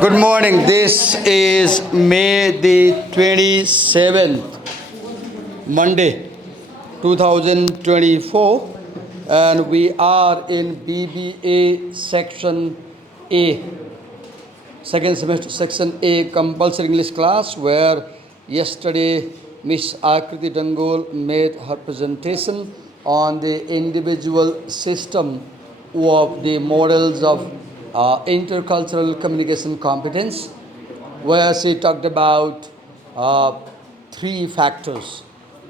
Good morning. This is May the 27th, Monday, 2024, and we are in BBA section A, second semester section A compulsory English class, where yesterday Miss Akriti Dangol made her presentation on the individual system of the models of intercultural communication competence, where she talked about three factors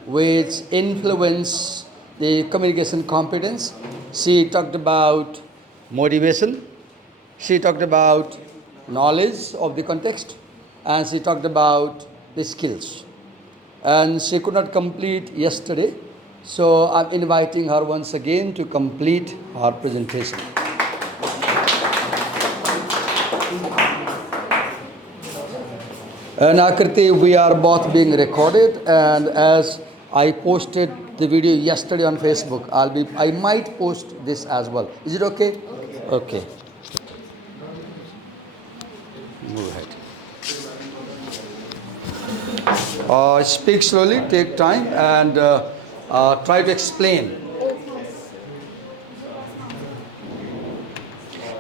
which influence the communication competence. She talked about motivation, she talked about knowledge of the context, and she talked about the skills. And she could not complete yesterday, so I'm inviting her once again to complete her presentation. And Akriti, we are both being recorded, and as I posted the video yesterday on Facebook, I might post this as well. Is it okay? Okay. Move ahead. Speak slowly, take time, and try to explain.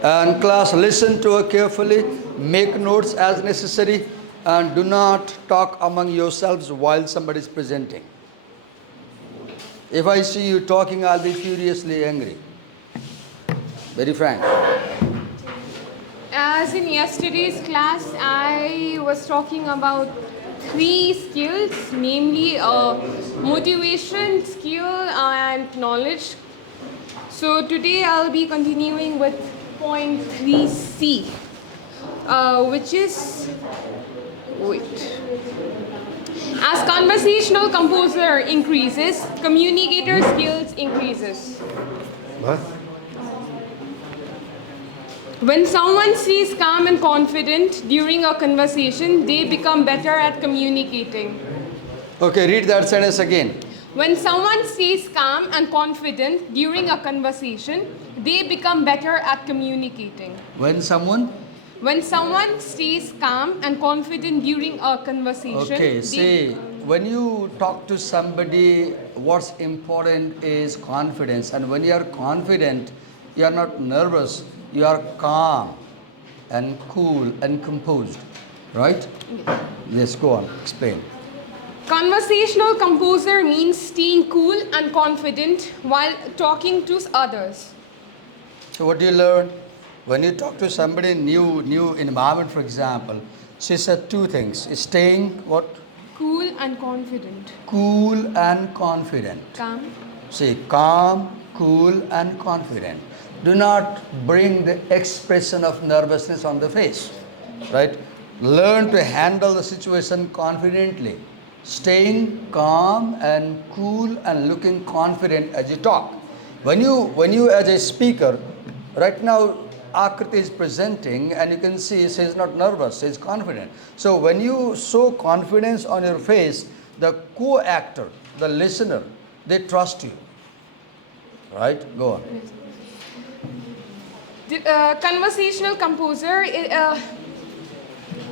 And class, listen to her carefully, make notes as necessary, and do not talk among yourselves while somebody is presenting. If I see you talking, I'll be furiously angry. Very frank. As in yesterday's class, I was talking about three skills, namely motivation, skill, and knowledge. So today I'll be continuing with point 3C, which is, as conversational composure increases, communicator skills increases. What? When someone stays calm and confident during a conversation, they become better at communicating. Okay, read that sentence again. When someone stays calm and confident during a conversation, they become better at communicating. When someone stays calm and confident during a conversation. Okay, see, when you talk to somebody, what's important is confidence. And when you are confident, you are not nervous, you are calm and cool and composed. Right? Yes, go on, explain. Conversational composure means staying cool and confident while talking to others. So what do you learn? When you talk to somebody new environment, for example, she said two things. Staying what? Cool and confident. Cool and confident. Calm. See, calm, cool and confident. Do not bring the expression of nervousness on the face. Right? Learn to handle the situation confidently. Staying calm and cool and looking confident as you talk. When you as a speaker, right now Akriti is presenting and you can see she's not nervous, she's confident. So when you show confidence on your face, the co-actor, the listener, they trust you. Right? Go on. Conversational composure,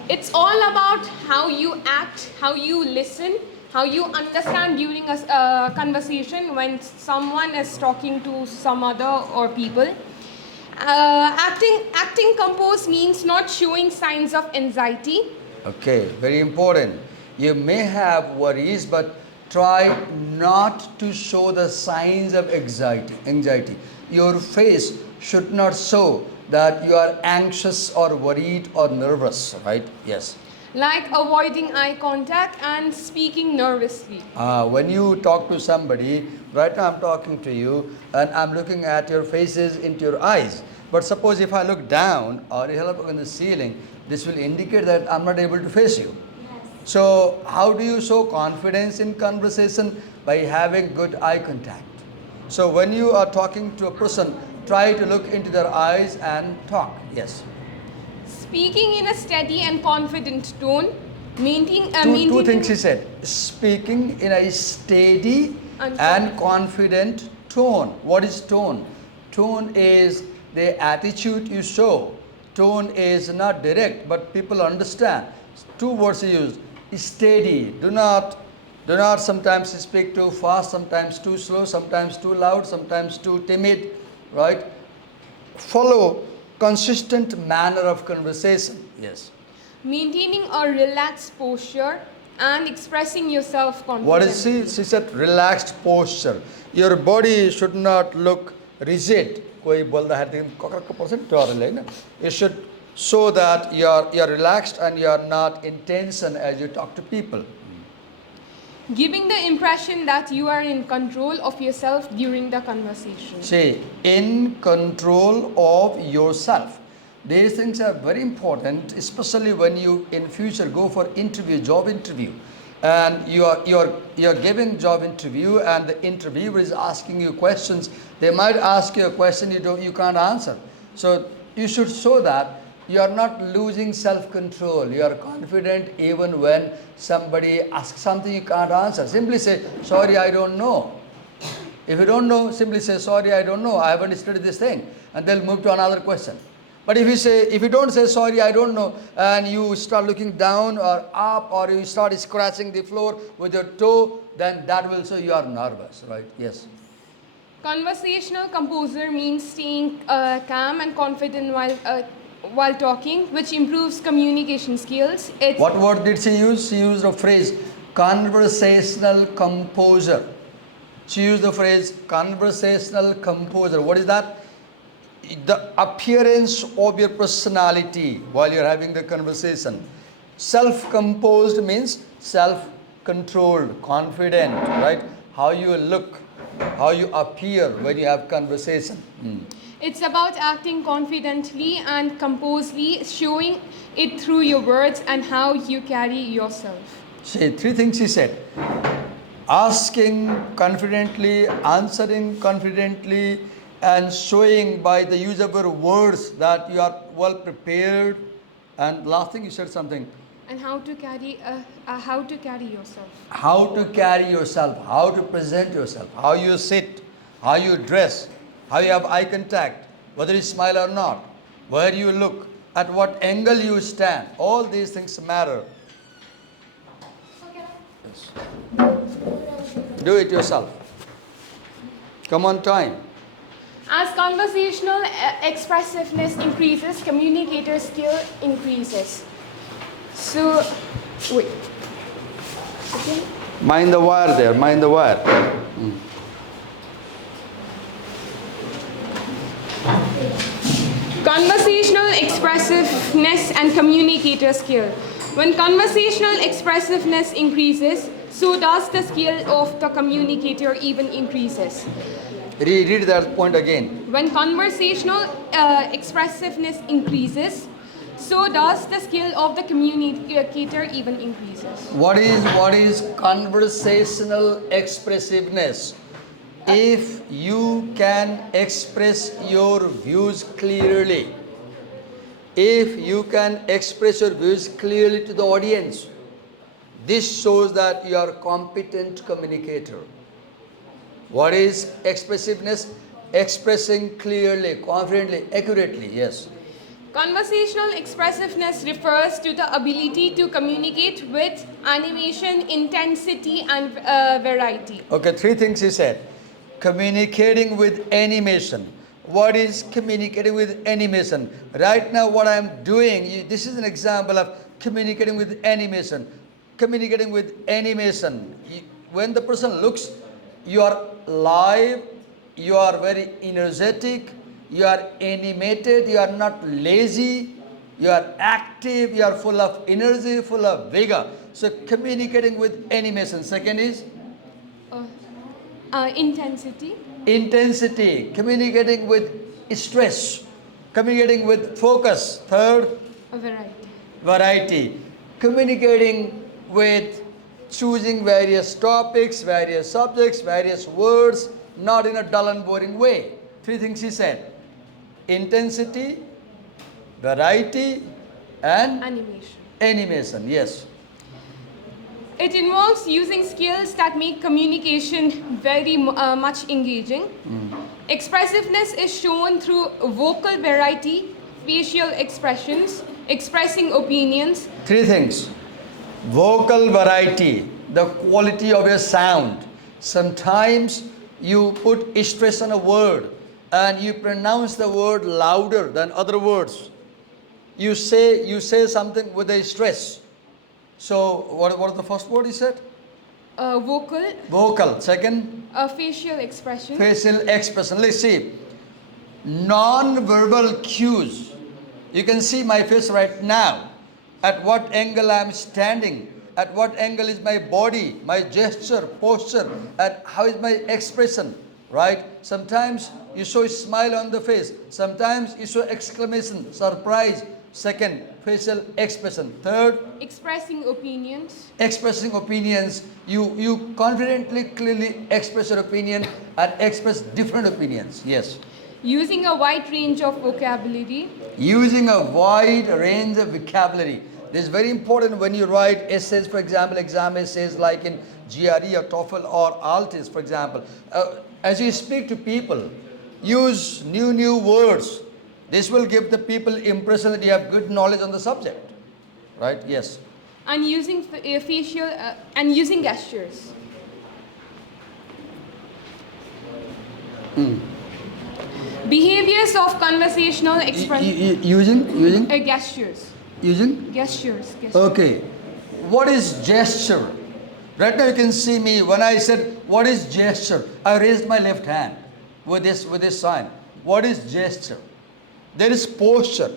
it's all about how you act, how you listen, how you understand during a conversation when someone is talking to some other or people. Acting composed means not showing signs of anxiety. Okay, very important. You may have worries, but try not to show the signs of anxiety. Your face should not show that you are anxious or worried or nervous, right? Yes. Like avoiding eye contact and speaking nervously. When you talk to somebody, right now I'm talking to you and I'm looking at your faces into your eyes. But suppose if I look down or if I look on the ceiling, this will indicate that I'm not able to face you. Yes. So how do you show confidence in conversation? By having good eye contact. So when you are talking to a person, try to look into their eyes and talk. Yes. Speaking in a steady and confident tone, two things he said. Speaking in a steady and confident Tone. What is tone? Tone is the attitude you show. Tone is not direct, but people understand. Two words are used. Steady. Do not sometimes speak too fast, sometimes too slow, sometimes too loud, sometimes too timid, right? Follow consistent manner of conversation. Yes. Maintaining a relaxed posture and expressing yourself confidently. What is she? She said relaxed posture. Your body should not look rigid. कोई बोलता है लेकिन ककरक person टोरल है ना. You should show that you are relaxed and you are not in tension as you talk to people. Giving the impression that you are in control of yourself during the conversation. Say, in control of yourself. These things are very important, especially when you in future go for interview, job interview, and you are giving job interview, and the interviewer is asking you questions. They might ask you a question you can't answer. So you should show that you are not losing self-control. You are confident even when somebody asks something you can't answer. Simply say, sorry, I don't know. If you don't know, simply say, sorry, I don't know. I haven't studied this thing. And they'll move to another question. But if you don't say, sorry, I don't know, and you start looking down or up, or you start scratching the floor with your toe, then that will show you are nervous, right? Yes. Conversational composure means staying calm and confident while talking, which improves communication skills. What word did she use? She used the phrase conversational composure. She used the phrase conversational composure. What is that? The appearance of your personality while you're having the conversation. Self-composed means self-controlled, confident, right? How you look, how you appear when you have conversation. It's about acting confidently and composedly, showing it through your words and how you carry yourself. See, three things he said. Asking confidently, answering confidently, and showing by the use of your words that you are well prepared. And last thing you said something. And how to carry yourself. How to carry yourself, how to present yourself, how you sit, how you dress, how you have eye contact, whether you smile or not, where you look, at what angle you stand. All these things matter. Yes. Do it yourself. Come on time. As conversational expressiveness increases, communicator skill increases. So, wait. Okay. Mind the wire there, mind the wire. Conversational expressiveness and communicator skill. When conversational expressiveness increases, so does the skill of the communicator even increases. Read that point again. When conversational expressiveness increases, so does the skill of the communicator even increases. What is conversational expressiveness? If you can express your views clearly, if you can express your views clearly to the audience, this shows that you are a competent communicator. What is expressiveness? Expressing clearly, confidently, accurately, yes. Conversational expressiveness refers to the ability to communicate with animation, intensity, and variety. Okay, three things he said. Communicating with animation. What is communicating with animation? Right now what I am doing, this is an example of communicating with animation. Communicating with animation. When the person looks, you are live, you are very energetic, you are animated, you are not lazy, you are active, you are full of energy, full of vigor. So communicating with animation. Second is? Intensity. Intensity. Communicating with stress. Communicating with focus. Third? Variety. Variety. Communicating with choosing various topics, various subjects, various words, not in a dull and boring way. Three things he said. Intensity, variety, and animation. Animation, yes. It involves using skills that make communication very much engaging. Expressiveness is shown through vocal variety, facial expressions, expressing opinions. Three things. Vocal variety, the quality of your sound. Sometimes you put stress on a word and you pronounce the word louder than other words. You say something with a stress. So what was the first word you said? Vocal, Vocal. Second, facial expression. facial expression. Let's see. Non-verbal cues. You can see my face right now. At what angle I am standing. At what angle is my body, my gesture, posture, and how is my expression, right? Sometimes you show a smile on the face. Sometimes you show exclamation, surprise. Second, facial expression. Third, Expressing opinions. expressing opinions. You confidently, clearly express your opinion and express different opinions. Yes. Using a wide range of vocabulary. Using a wide range of vocabulary. This is very important when you write essays, for example, exam essays like in GRE or TOEFL or ALTIS, for example. As you speak to people, use new words. This will give the people impression that you have good knowledge on the subject. Right? Yes. And using facial and using gestures. Behaviors of conversational expression. Using Gestures. using. Gestures. Okay. What is gesture? Right now you can see me. When I said what is gesture, I raised my left hand with this sign. What is gesture? There is posture.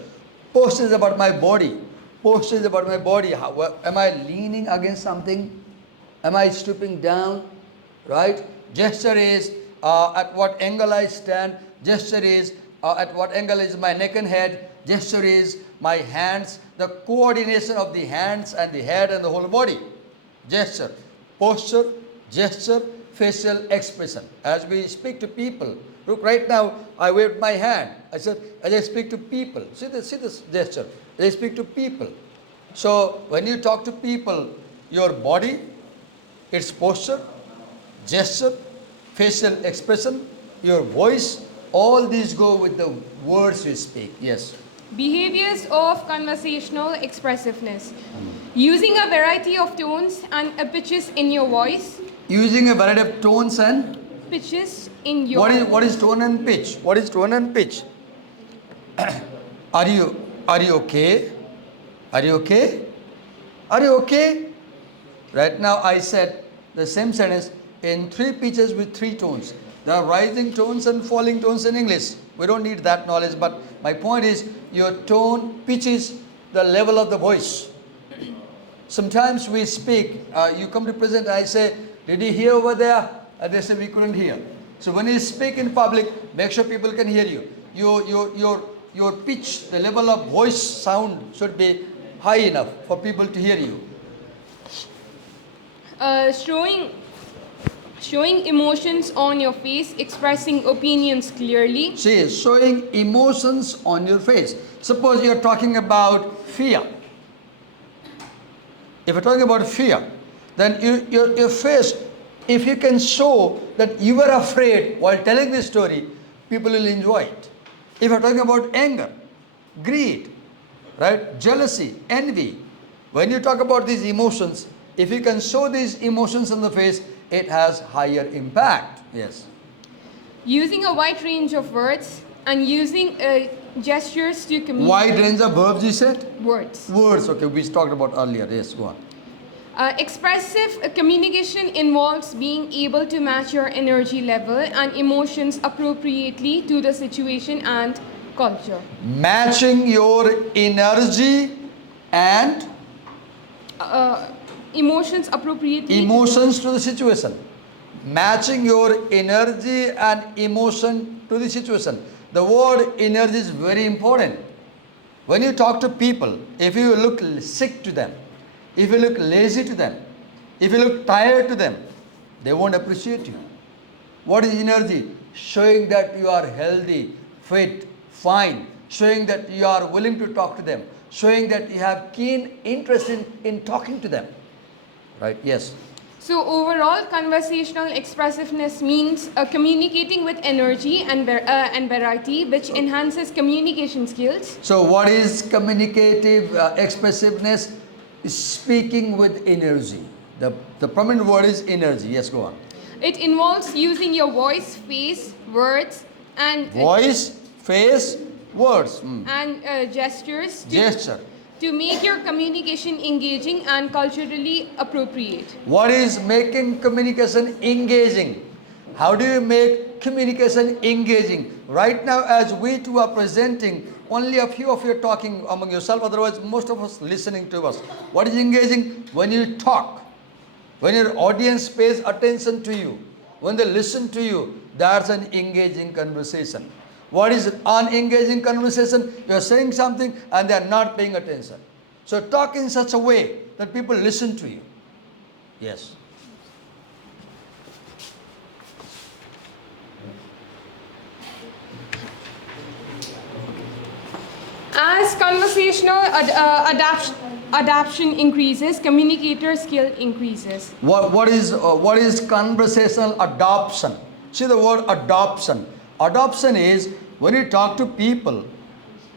Posture is about my body. Posture is about my body. Am I leaning against something? Am I stooping down? Right? Gesture is at what angle I stand. Gesture is at what angle is my neck and head. Gesture is my hands. The coordination of the hands and the head and the whole body. Gesture. Posture, gesture, facial expression. As we speak to people. Look, right now, I waved my hand. I said, as I speak to people. See this gesture. As I speak to people. So, when you talk to people, your body, its posture, gesture, facial expression, your voice, all these go with the words you speak. Yes. Behaviors of conversational expressiveness. Using a variety of tones and pitches in your voice. Using a variety of tones and Pitches in your what is tone and pitch? What is tone and pitch? Are you okay? Are you okay? Are you okay? Right now I said the same sentence in three pitches with three tones. There are rising tones and falling tones in English. We don't need that knowledge, but my point is your tone pitches the level of the voice. Sometimes we speak, you come to present, I say, did you hear over there? And they say we couldn't hear. So when you speak in public, make sure people can hear you. Your pitch, the level of voice sound should be high enough for people to hear you. Showing emotions on your face, expressing opinions clearly. See, showing emotions on your face. Suppose you're talking about fear. If you're talking about fear, then your face, if you can show that you were afraid while telling this story, people will enjoy it. If you're talking about anger, greed, right, jealousy, envy, when you talk about these emotions, if you can show these emotions on the face, it has higher impact. Yes. Using a wide range of words and using gestures to communicate. Wide range of verbs, you said? Words. Words, okay, we talked about earlier. Yes, go on. Expressive communication involves being able to match your energy level and emotions appropriately to the situation and culture. Matching your energy and Emotions appropriately. emotions to the situation. Matching your energy and emotion to the situation. The word energy is very important. When you talk to people, if you look sick to them, if you look lazy to them, if you look tired to them, they won't appreciate you. What is energy? Showing that you are healthy, fit, fine. Showing that you are willing to talk to them. Showing that you have keen interest in talking to them. right? Yes. So overall, conversational expressiveness means communicating with energy and variety, which enhances communication skills. So what is communicative expressiveness? Speaking with energy. The prominent word is energy. Yes, go on. It involves using your voice, face, words, and Voice, face, words. gestures Gesture. to make your communication engaging and culturally appropriate. What is making communication engaging? How do you make communication engaging? Right now, as we two are presenting, only a few of you are talking among yourself, otherwise most of us listening to us. What is engaging? When you talk, when your audience pays attention to you, when they listen to you, that's an engaging conversation. What is unengaging conversation? You are saying something and they are not paying attention. So talk in such a way that people listen to you. Yes. As conversational adaptation increases, communicator skill increases. What is conversational adoption? See the word adoption. Adoption is when you talk to people.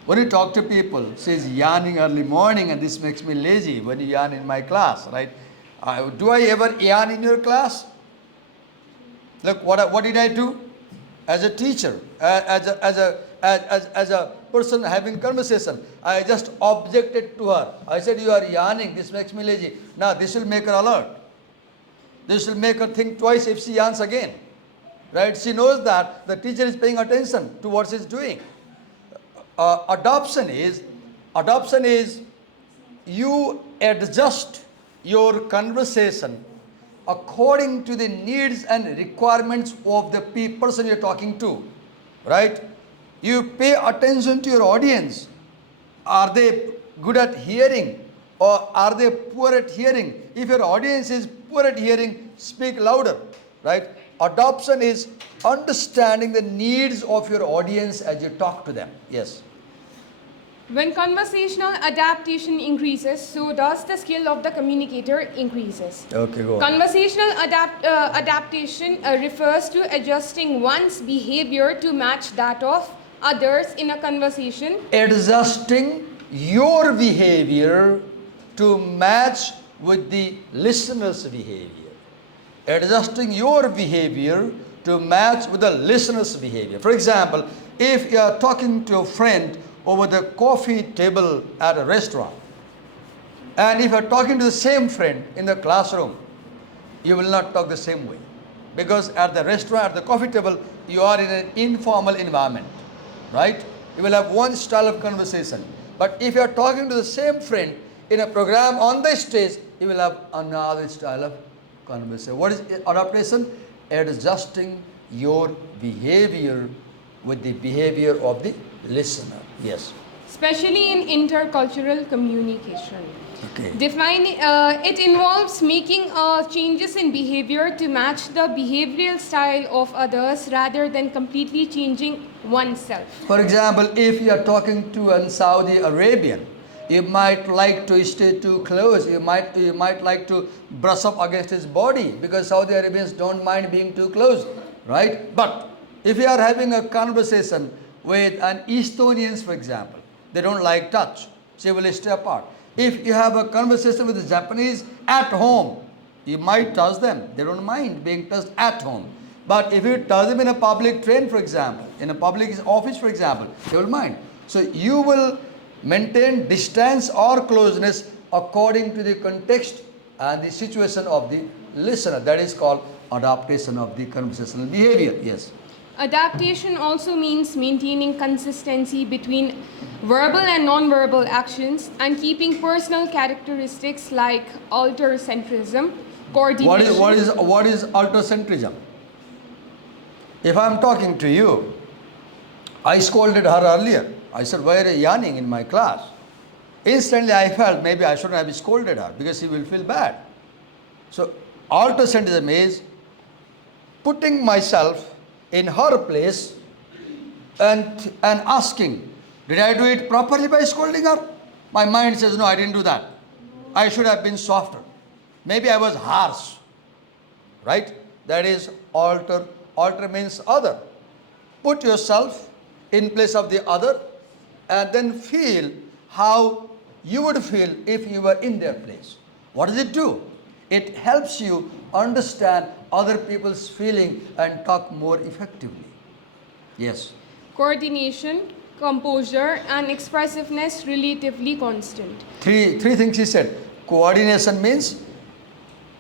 When you talk to people, says yarning early morning and this makes me lazy when you yarn in my class, right? Do I ever yarn in your class? Look, what did I do? As a teacher, as a person having conversation, I just objected to her. I said, you are yarning, this makes me lazy. Now this will make her alert. This will make her think twice if she yarns again. Right? She knows that the teacher is paying attention to what she is doing. Adoption is you adjust your conversation according to the needs and requirements of the person you're talking to, right? You pay attention to your audience. Are they good at hearing or are they poor at hearing? If your audience is poor at hearing, speak louder, right? Adoption is understanding the needs of your audience as you talk to them. Yes. When conversational adaptation increases, so does the skill of the communicator increases. Okay, go on. Conversational adaptation refers to adjusting one's behavior to match that of others in a conversation. Adjusting your behavior to match with the listener's behavior. Adjusting your behavior to match with the listener's behavior. For example, if you are talking to a friend over the coffee table at a restaurant, and if you are talking to the same friend in the classroom, you will not talk the same way. Because at the restaurant, at the coffee table, you are in an informal environment, right? You will have one style of conversation. But if you are talking to the same friend in a program on the stage, you will have another style of conversation. What is adaptation? Adjusting your behavior with the behavior of the listener. Yes. Especially in intercultural communication. Okay. It involves making changes in behavior to match the behavioral style of others rather than completely changing oneself. For example, if you are talking to a Saudi Arabian, you might like to stay too close. You might like to brush up against his body because Saudi Arabians don't mind being too close, right? But if you are having a conversation with an Estonians, for example, they don't like touch, so you will stay apart. If you have a conversation with the Japanese at home, you might touch them. They don't mind being touched at home. But if you touch them in a public train, for example, in a public office, for example, they will mind. So you will maintain distance or closeness according to the context and the situation of the listener. That is called adaptation of the conversational behavior. Yes. Adaptation also means maintaining consistency between verbal and non-verbal actions and keeping personal characteristics like altercentrism, coordination. What is altercentrism? If I am talking to you, I scolded her earlier. I said, why are you yarning in my class? Instantly I felt maybe I shouldn't have scolded her because she will feel bad. So altercentrism is putting myself in her place and asking, did I do it properly by scolding her? My mind says, no, I didn't do that. I should have been softer. Maybe I was harsh, right? That is alter. Alter means other. Put yourself in place of the other and then feel how you would feel if you were in their place. What does it do? It helps you understand other people's feeling and talk more effectively. Yes. Coordination, composure, and expressiveness relatively constant. Three things he said. Coordination means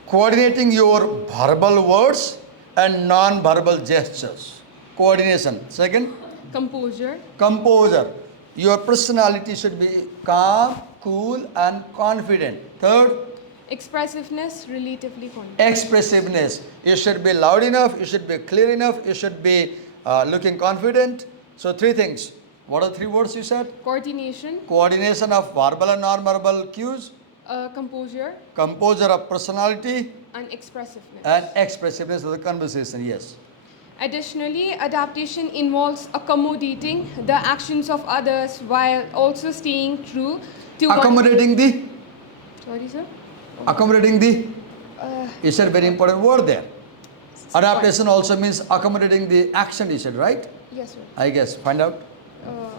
coordinating your verbal words and non-verbal gestures. Coordination. Second, Composure, composure. Your personality should be calm, cool, and confident. Third, expressiveness relatively constant. expressiveness. You should be loud enough, you should be clear enough, you should be looking confident. So, three things. What are three words you said? Coordination, Coordination of verbal and non-verbal cues, composure, composure of personality, and expressiveness. and expressiveness of the conversation. Yes. Additionally, adaptation involves accommodating the actions of others while also staying true to Accommodating the, Sorry, sir. accommodating the, you said very important word there. Adaptation also means accommodating the action, you said, right? Yes, sir. I guess. Find out. Uh,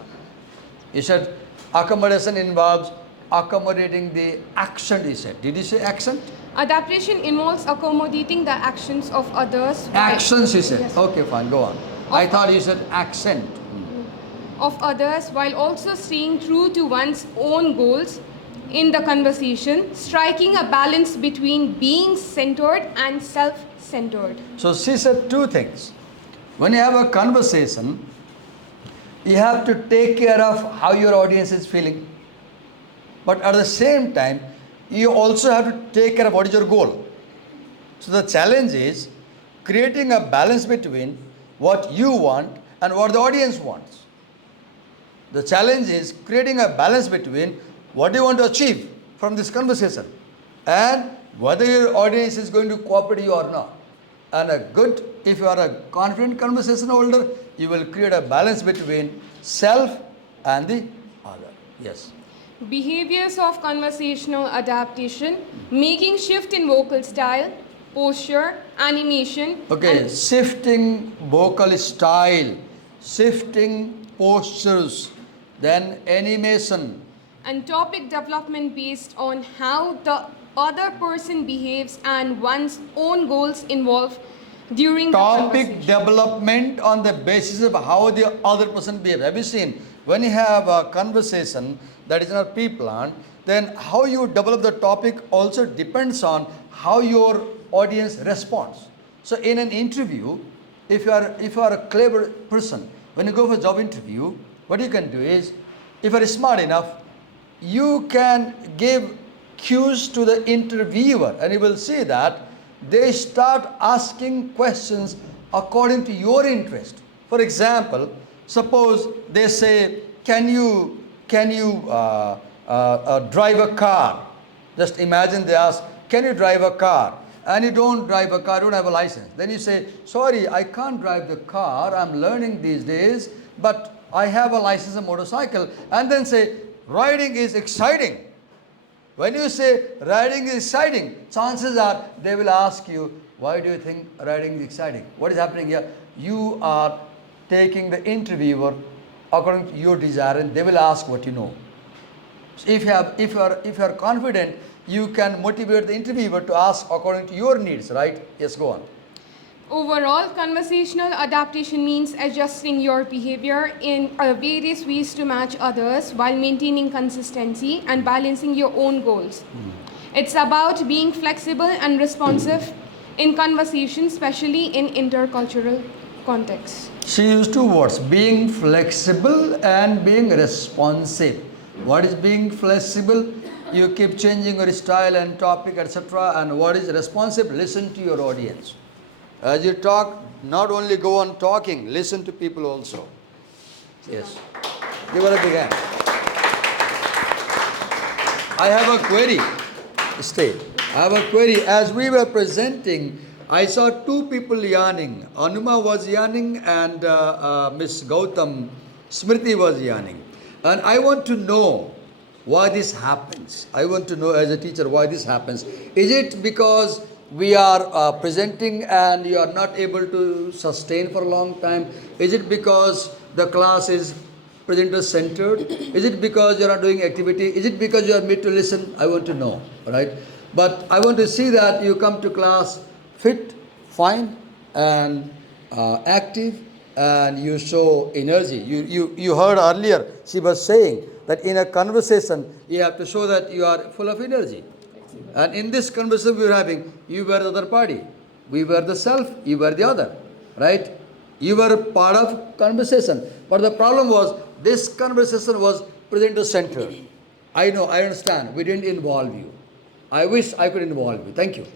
You said accommodation involves accommodating the action, you said. Did you say action? Adaptation involves accommodating the actions of others while- Actions, you said. Yes. Okay, fine, go on. I thought you said accent. of others while also staying true to one's own goals in the conversation, striking a balance between being centered and self-centered. So she said two things. When you have a conversation, you have to take care of how your audience is feeling. But at the same time, you also have to take care of what is your goal. So the challenge is creating a balance between what you want and what the audience wants. The challenge is creating a balance between what you want to achieve from this conversation and whether your audience is going to cooperate you or not. And if you are a confident conversation holder, you will create a balance between self and the other. Yes. Behaviors of conversational adaptation, making shift in vocal style, posture, animation, Okay, and shifting vocal style, shifting postures, then animation. and topic development based on how the other person behaves and one's own goals involved during the Topic conversation. development on the basis of how the other person behaves. Have you seen? When you have a conversation that is not pre-planned, then how you develop the topic also depends on how your audience responds. So in an interview, if you are a clever person, when you go for a job interview, what you can do is, if you are smart enough, you can give cues to the interviewer, and you will see that they start asking questions according to your interest. For example, suppose they say, can you drive a car? Just imagine they ask, can you drive a car? And you don't drive a car, don't have a license. Then you say, sorry, I can't drive the car, I'm learning these days, but I have a license of motorcycle. And then say, riding is exciting. When you say riding is exciting, chances are they will ask you, why do you think riding is exciting? What is happening here? You are taking the interviewer according to your desire, and they will ask what you know. So if you are confident, you can motivate the interviewer to ask according to your needs, right? Yes, go on. Overall, conversational adaptation means adjusting your behavior in various ways to match others while maintaining consistency and balancing your own goals. It's about being flexible and responsive in conversation, especially in intercultural contexts. She used two words, being flexible and being responsive. What is being flexible? You keep changing your style and topic, etc. And what is responsive? Listen to your audience. As you talk, not only go on talking, listen to people also. Yes. Give her a big hand. I have a query. Stay. I have a query. As we were presenting, I saw two people yarning. Anuma was yarning and Miss Gautam, Smriti was yarning. And I want to know why this happens. I want to know as a teacher why this happens. Is it because we are presenting and you are not able to sustain for a long time? Is it because the class is presenter centered? Is it because you are not doing activity? Is it because you are made to listen? I want to know, right? But I want to see that you come to class fit, fine, and active, and you show energy. You heard earlier she was saying that in a conversation you have to show that you are full of energy. And in this conversation we were having, you were the other party, we were the self, you were the other, right? You were part of conversation. But the problem was this conversation was presenter centered. I know, I understand. We didn't involve you. I wish I could involve you. Thank you.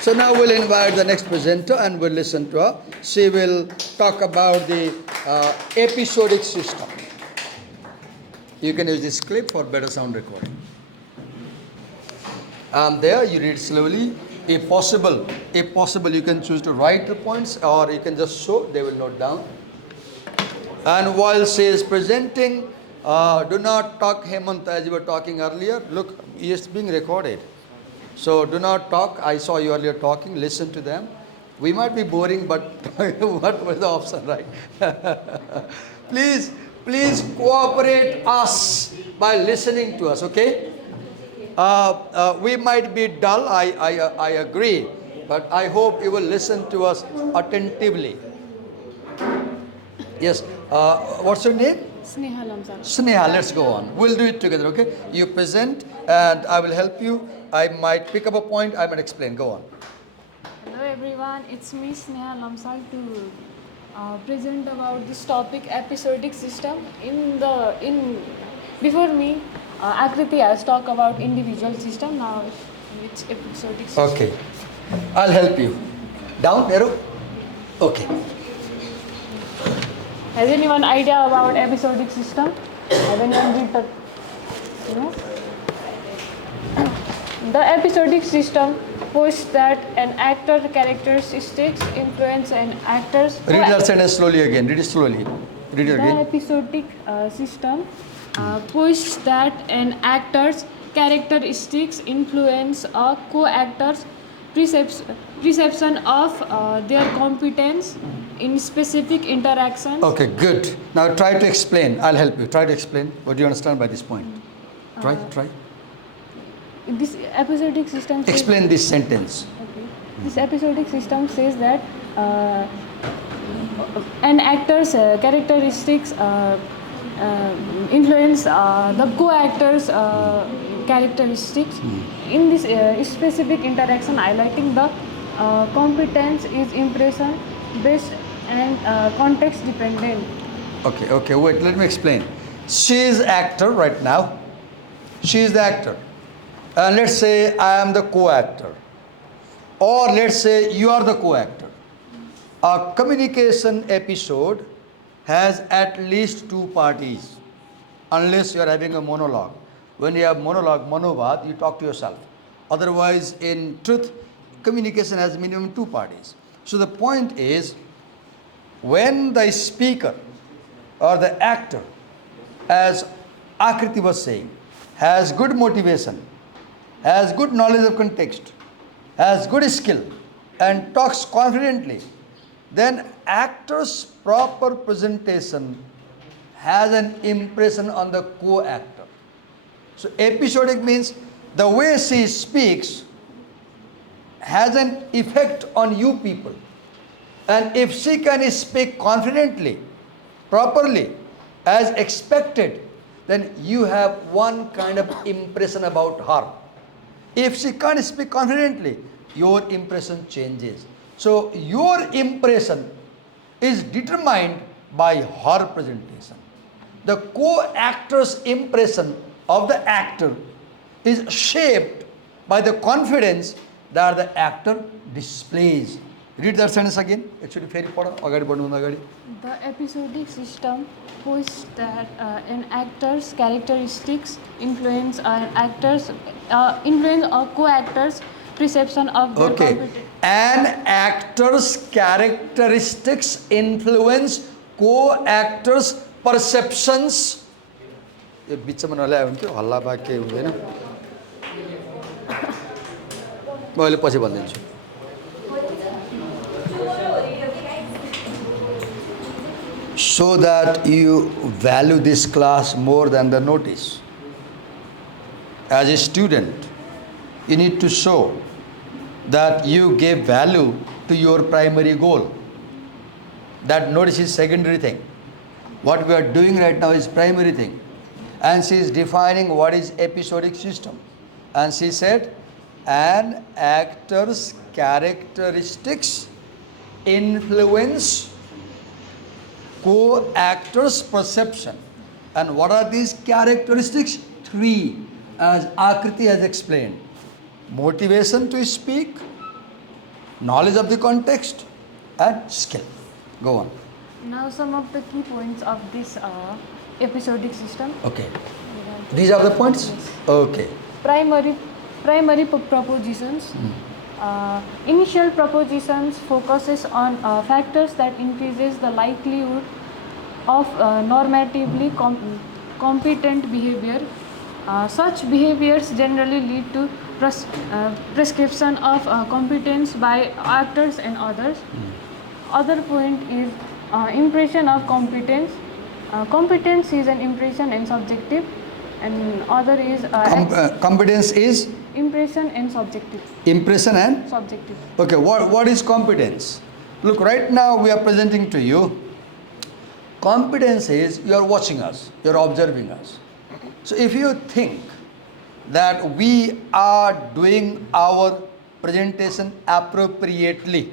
So now we'll invite the next presenter and we'll listen to her. She will talk about the episodic system. You can use this clip for better sound recording. There you read slowly. If possible, you can choose to write the points or you can just show, they will note down. And while she is presenting, do not talk, Hemant, as you were talking earlier. Look, it's being recorded. So do not talk. I saw you earlier talking. Listen to them. We might be boring, but what was the option, right? Please cooperate us by listening to us, okay? We might be dull, I agree, but I hope you will listen to us attentively. Yes, what's your name? Sneha Lamsal. Sneha, let's go on. We'll do it together, okay? You present and I will help you. I might pick up a point, I might explain. Go on. Hello everyone, it's me Sneha Lamsal to present about this topic episodic system. Before me, Akriti has talked about individual system. Now it's episodic system. Okay, I'll help you. Down, arrow. Okay. Has anyone idea about episodic system? Have anyone read the, The episodic system posits that an actor characteristics influence an actor's... Read that sentence slowly again. Read it slowly. Read it again. The episodic system posits that an actor's characteristics influence a co-actor's perception of their competence in specific interactions. Okay, good. Now try to explain. I'll help you. Try to explain. What do you understand by this point? Try. This episodic system says, Explain this sentence. okay. This episodic system says that an actor's characteristics influence the co-actor's characteristics in this specific interaction, highlighting the competence is impression based and context dependent. Okay, wait, let me explain. She is actor right now. She is the actor. Let's say I am the co-actor. Or let's say you are the co-actor. A communication episode has at least two parties, unless you are having a monologue. When you have monologue, monovad, you talk to yourself. Otherwise, in truth, communication has minimum two parties. So the point is, when the speaker or the actor, as Akriti was saying, has good motivation, has good knowledge of context, has good skill, and talks confidently, then actor's proper presentation has an impression on the co-actor. So episodic means the way she speaks has an effect on you people. And if she can speak confidently, properly, as expected, then you have one kind of impression about her. If she can't speak confidently, your impression changes. So your impression is determined by her presentation. The co-actor's impression of the actor is shaped by the confidence that the actor displays. Read that sentence again. Actually, very important. The episodic system posits that an actor's characteristics influence or co-actor's perception of their competence. An actor's characteristics influence co-actor's perceptions. यो बिचमा नल्यायो भने त्यो हल्ला बा केही हुँदैन, म अहिले पछि भनिदिन्छु. So that you value this class more than the notice. As a student, you need to show that you gave value to your primary goal. That notice is secondary thing. What we are doing right now is primary thing. And she is defining what is episodic system. And she said, an actor's characteristics influence co-actor's perception. And what are these characteristics? 3, as Akriti has explained. Motivation to speak, knowledge of the context, and skill. Go on. Now some of the key points of this episodic system. Okay. These are the points? Yes. Okay. Primary propositions. Initial propositions focuses on factors that increases the likelihood of normatively competent behavior. Such behaviors generally lead to prescription of competence by actors and others. Other point is impression of competence. Competence is an impression and subjective, and other is Competence is? impression and subjective. Impression and? Subjective. Okay, what is competence? Look, right now we are presenting to you. Competence is you are watching us, you are observing us. So if you think that we are doing our presentation appropriately,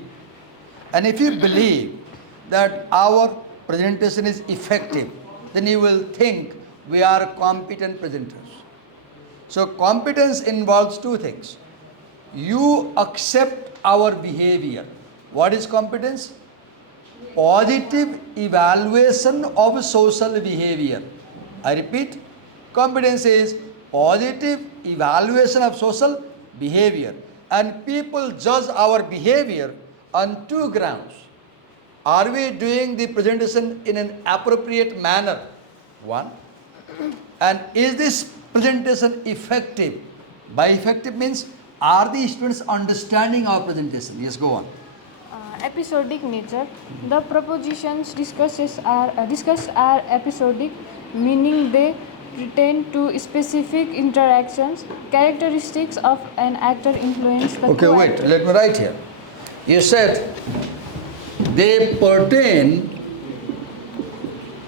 and if you believe that our presentation is effective, then you will think we are competent presenters. So competence involves 2 things. You accept our behavior. What is competence? Positive evaluation of social behavior. I repeat, competence is positive evaluation of social behavior. And people judge our behavior on 2 grounds. Are we doing the presentation in an appropriate manner? 1. And is this presentation effective? By effective means, are the students understanding our presentation? Yes, go on. Episodic nature. The propositions discussed are episodic, meaning they pertain to specific interactions. Characteristics of an actor influence the Okay, wait, co-actor. let me write here. You said they pertain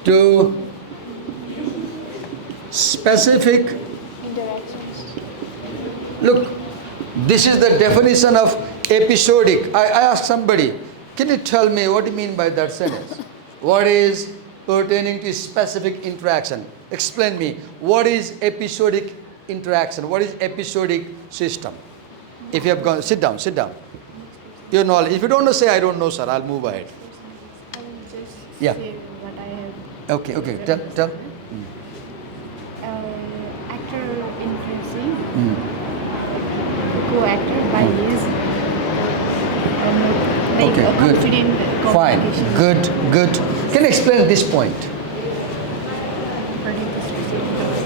to specific. Interactions. Look, this is the definition of episodic. I asked somebody, can you tell me what do you mean by that sentence? What is pertaining to specific interaction? Explain me. What is episodic interaction? What is episodic system? If you have gone, sit down. Your knowledge. If you don't know, say I don't know, sir. I'll move ahead. I will just Yeah. say what I have. Okay. Tell. Actor influencing co-actor by his Okay, good. confident Fine. communication. Good. Can you explain this point?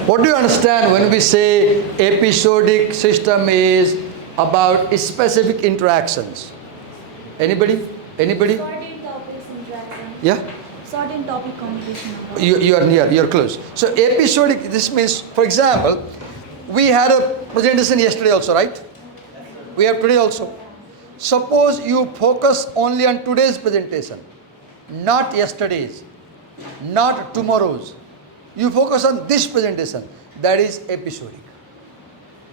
What do you understand when we say episodic system is about specific interactions? Anybody? Certain topics interaction. Yeah? Certain topic communication. You are near, you're close. So episodic, this means, for example, we had a presentation yesterday also, right? We have today also. Suppose you focus only on today's presentation, not yesterday's, not tomorrow's. You focus on this presentation. That is episodic.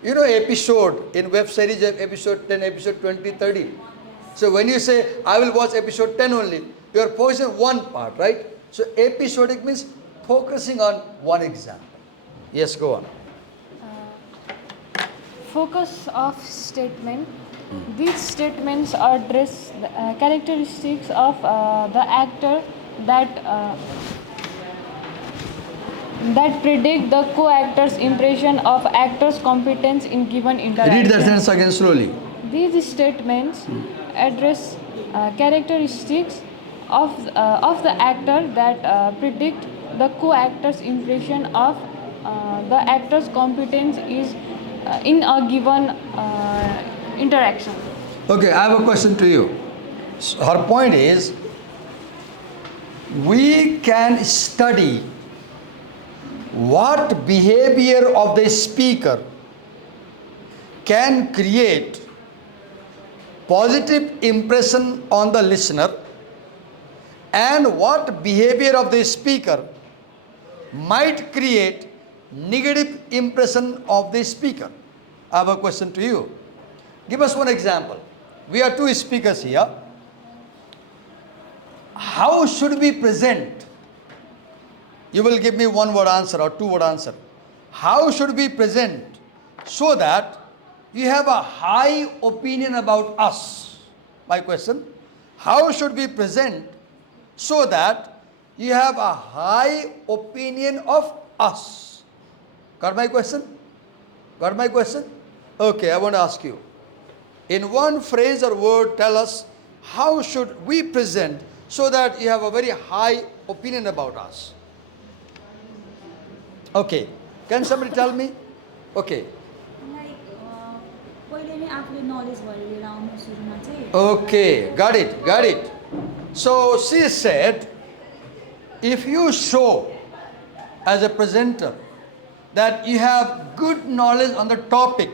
You know episode, in web series episode 10, episode 20, 30. So when you say, I will watch episode 10 only, you are focusing on one part, right? So episodic means focusing on one example. Yes, go on. Focus of statement. These statements address the characteristics of the actor that predict the co-actor's impression of actor's competence in given interaction. Read that sentence again slowly. These statements address characteristics of the actor that predict the co-actor's impression of the actor's competence is in a given interaction. Okay, I have a question to you. Her point is, we can study what behavior of the speaker can create positive impression on the listener, and what behavior of the speaker might create negative impression of the speaker. I have a question to you. Give us one example. We are two speakers here. How should we present? You will give me one word answer or two word answer. How should we present so that you have a high opinion about us? My question, how should we present so that you have a high opinion of us? Got my question? Got my question? Okay, I want to ask you. In one phrase or word, tell us how should we present so that you have a very high opinion about us. Okay, can somebody tell me? Okay. Okay, got it, got it. So she said, if you show as a presenter that you have good knowledge on the topic,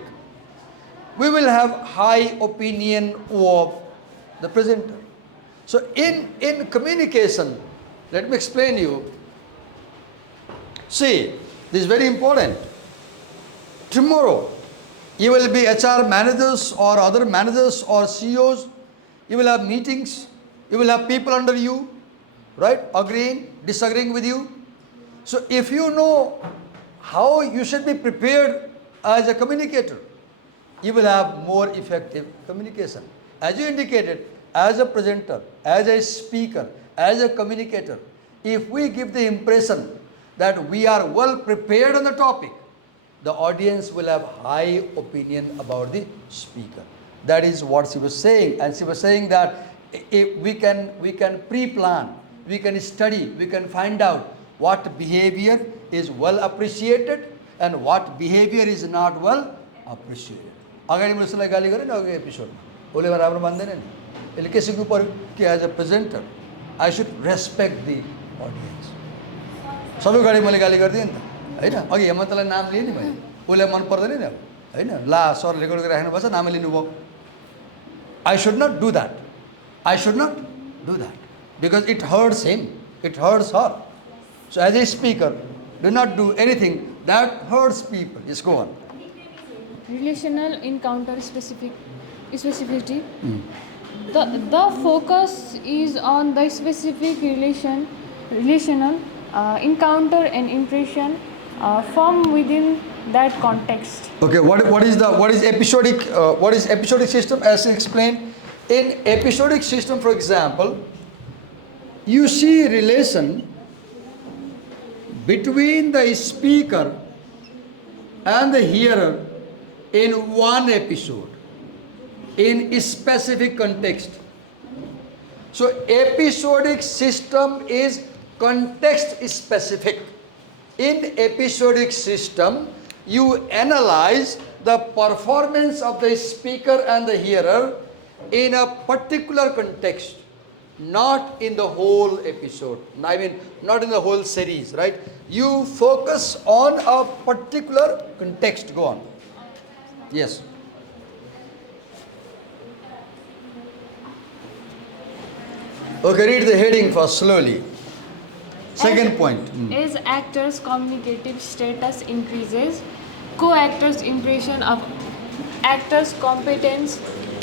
we will have high opinion of the presenter. So in communication, let me explain you. See, this is very important. Tomorrow, you will be HR managers or other managers or CEOs. You will have meetings. You will have people under you, right? Agreeing, disagreeing with you. So if you know how you should be prepared as a communicator, you will have more effective communication. As you indicated, as a presenter, as a speaker, as a communicator, if we give the impression that we are well prepared on the topic, the audience will have high opinion about the speaker. That is what she was saying. And she was saying that if we can pre-plan, we can study, we can find out what behavior is well appreciated and what behavior is not well appreciated. अगाडि मैले उसलाई गाली गरेँ नि अघि एपिसोडमा, उसले राम्रो मान्दैन नि, यसले के सिक्नु पर्यो कि as a presenter I should respect the audience. सबै गाडी मैले गाली गरिदिएँ नि त, होइन? अघि हेमन्तलाई नाम लिएँ नि मैले, उसलाई मन पर्दैन नि अब, होइन? ला सर रेकर्ड गरिराख्नु भएको छ, नामै लिनुभयो. I should not do that. I should not do that because it hurts him, it hurts her. So as a speaker, do not do anything that hurts people. Just go on. Relational encounter specificity. The focus is on the specific relational encounter and impression from within that context. Okay, what is episodic system as explained? In episodic system, for example, you see relation between the speaker and the hearer in one episode, in a specific context. So episodic system is context specific. In episodic system, you analyze the performance of the speaker and the hearer in a particular context, not in the whole episode. I mean, not in the whole series, right? You focus on a particular context. Go on. Yes. Okay, read the heading first slowly. Second point. As actors' communicative status increases, co-actors' impression of actors' competence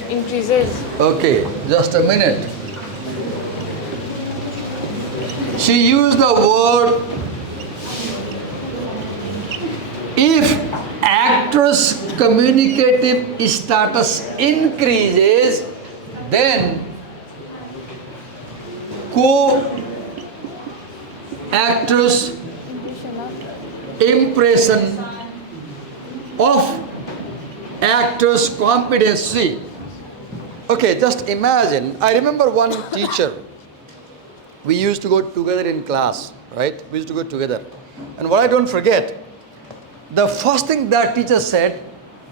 increases. Okay, just a minute. She used the word, if actors' communicative status increases, then co-actors' impression of actors' competency. Okay, just imagine. I remember one teacher. We used to go together in class. right? We used to go together. And what I don't forget, the first thing that teacher said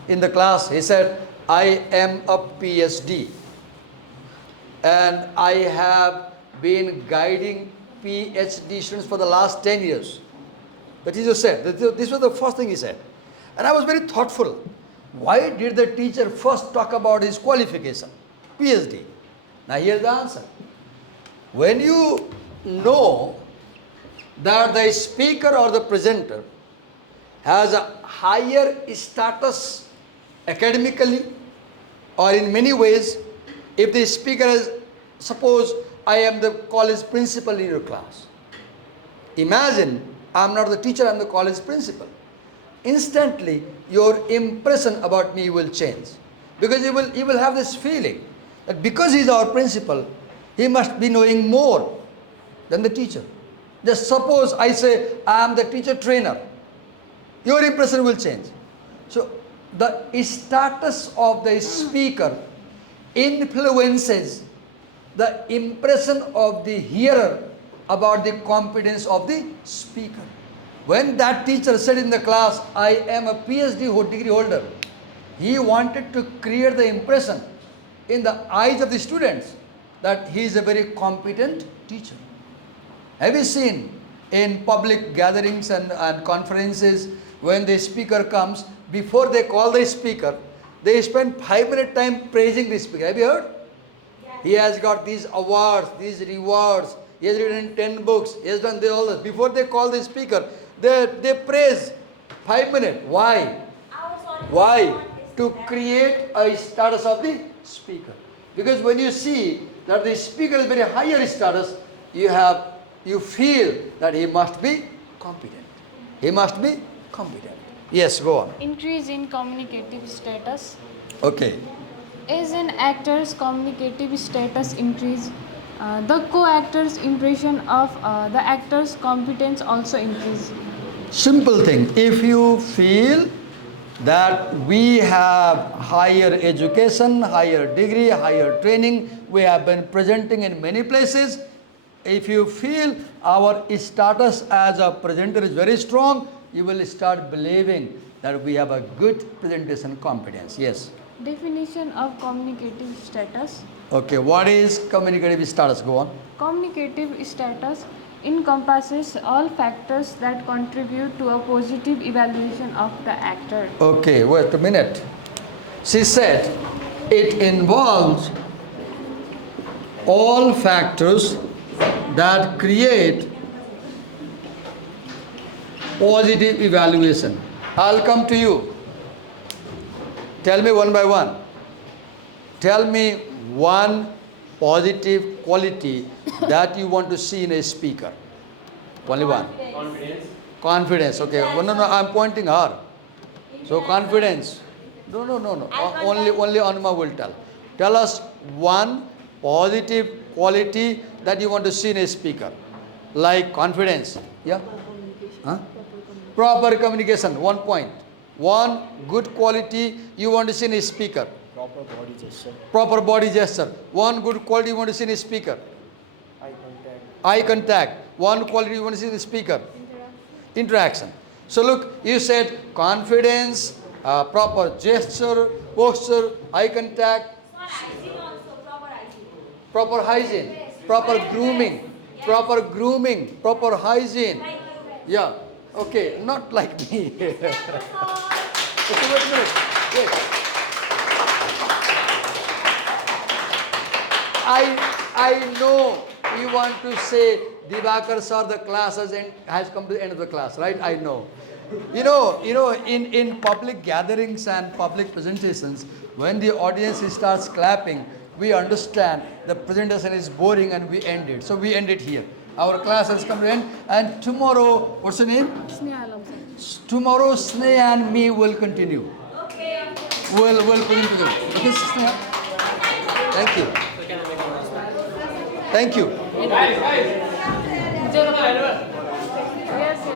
in the class, he said, I am a PhD. And I have been guiding PhD students for the last 10 years. The teacher said, this was the first thing he said. And I was very thoughtful. Why did the teacher first talk about his qualification? PhD. Now here's the answer. When you know that the speaker or the presenter has a higher status academically or in many ways, if the speaker is, suppose I am the college principal in your class. Imagine I am not the teacher, I am the college principal. Instantly your impression about me will change. Because you will have this feeling that because he is our principal, he must be knowing more than the teacher. Just suppose I say I am the teacher trainer. Your impression will change. So the status of the speaker influences the impression of the hearer about the competence of the speaker. When that teacher said in the class, I am a PhD degree holder, he wanted to create the impression in the eyes of the students that he is a very competent teacher. Have you seen in public gatherings and conferences, when the speaker comes, before they call the speaker, they spend 5 minutes time praising the speaker. Have you heard? Yes. He has got these awards, these rewards, he has written 10 books, he has done all this. Before they call the speaker, they praise 5 minutes. Why? Why? To create a status of the speaker. Because when you see that the speaker is very higher status, you feel that he must be competent. He must be competent. Yes, go on. Increase in communicative status. Okay. As an actor's communicative status increase, the co-actor's impression of the actor's competence also increase. Simple thing. If you feel that we have higher education, higher degree, higher training, we have been presenting in many places. If you feel our status as a presenter is very strong, you will start believing that we have a good presentation competence. Yes. Definition of communicative status. Okay, what is communicative status? Go on. Communicative status encompasses all factors that contribute to a positive evaluation of the actor. Okay, wait a minute. She said it involves all factors that create positive evaluation. I'll come to you. Tell me one by one. Tell me one positive quality that you want to see in a speaker. Only one. Confidence. Okay. No, I'm pointing her. So confidence. No. Only Anuma will tell. Tell us one positive quality that you want to see in a speaker. Like confidence. Yeah? Huh? Proper communication. 1 point. One good quality you want to see in a speaker. Proper body gesture. Proper body gesture. One good quality you want to see in a speaker. Eye contact. Eye contact. One quality you want to see in the speaker. Interaction. So look, you said confidence, proper gesture, posture, eye contact, proper hygiene, proper grooming, proper hygiene. Yeah. Okay, not like me. Okay, wait a minute. Wait. I know you want to say Divakar sir, the class has come to the end of the class, right? I know. You know, in public gatherings and public presentations, when the audience starts clapping, we understand the presentation is boring and we end it. So we end it here. Our class has come to an end, and tomorrow, what's your name? Sneha Lamsal. Tomorrow, Sneha and me will continue. Okay. We'll present to them. Okay, Sneha? Thank you. Thank you.